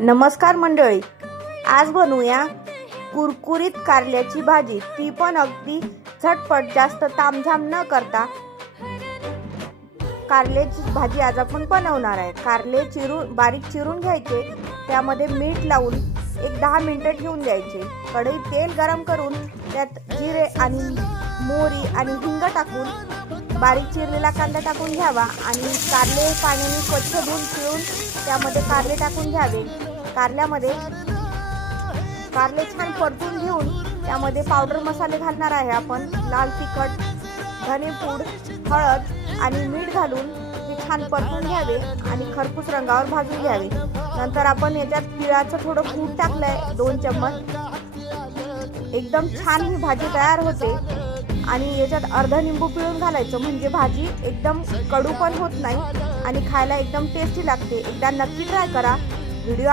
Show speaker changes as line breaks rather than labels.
नमस्कार मंडळी. आज बनवूया कुरकुरीत कारल्याची भाजी. ती पण अगदी झटपट जास्त तामझाम न करता कारल्याची भाजी आज आपण बनवणार आहे. कारले चिरून बारीक चिरून घ्यायचे. त्यामध्ये मीठ लावून एक दहा मिनटं ठेवून द्यायचे. कढईत तेल गरम करून त्यात जिरे आणि मोहरी आणि हिंग टाकून बारीक चिरलेला कांदा टाकून घ्यावा आणि कारले पाण्याने स्वच्छ धुवून पिळून त्यामध्ये कारले टाकून घ्यावे. कारल्यामध्ये कारले छान परतून घेऊन त्यामध्ये पावडर मसाले घालणार आहे आपण. लाल तिखट धनेपूड हळद आणि मीठ घालून ते छान परतून घ्यावे आणि खरपूस रंगावर भाजून घ्यावे. नंतर आपण याच्यात तिळाचं थोडं कूट टाकलंय दोन चम्मच. एकदम छान ही भाजी तयार होते आणि याच्यात अर्ध लिंबू पिळून घालायचं म्हणजे भाजी एकदम कडू पण होत नाही आणि खायला एकदम टेस्टी लागते. एकदा नक्की ट्राय करा. व्हिडिओ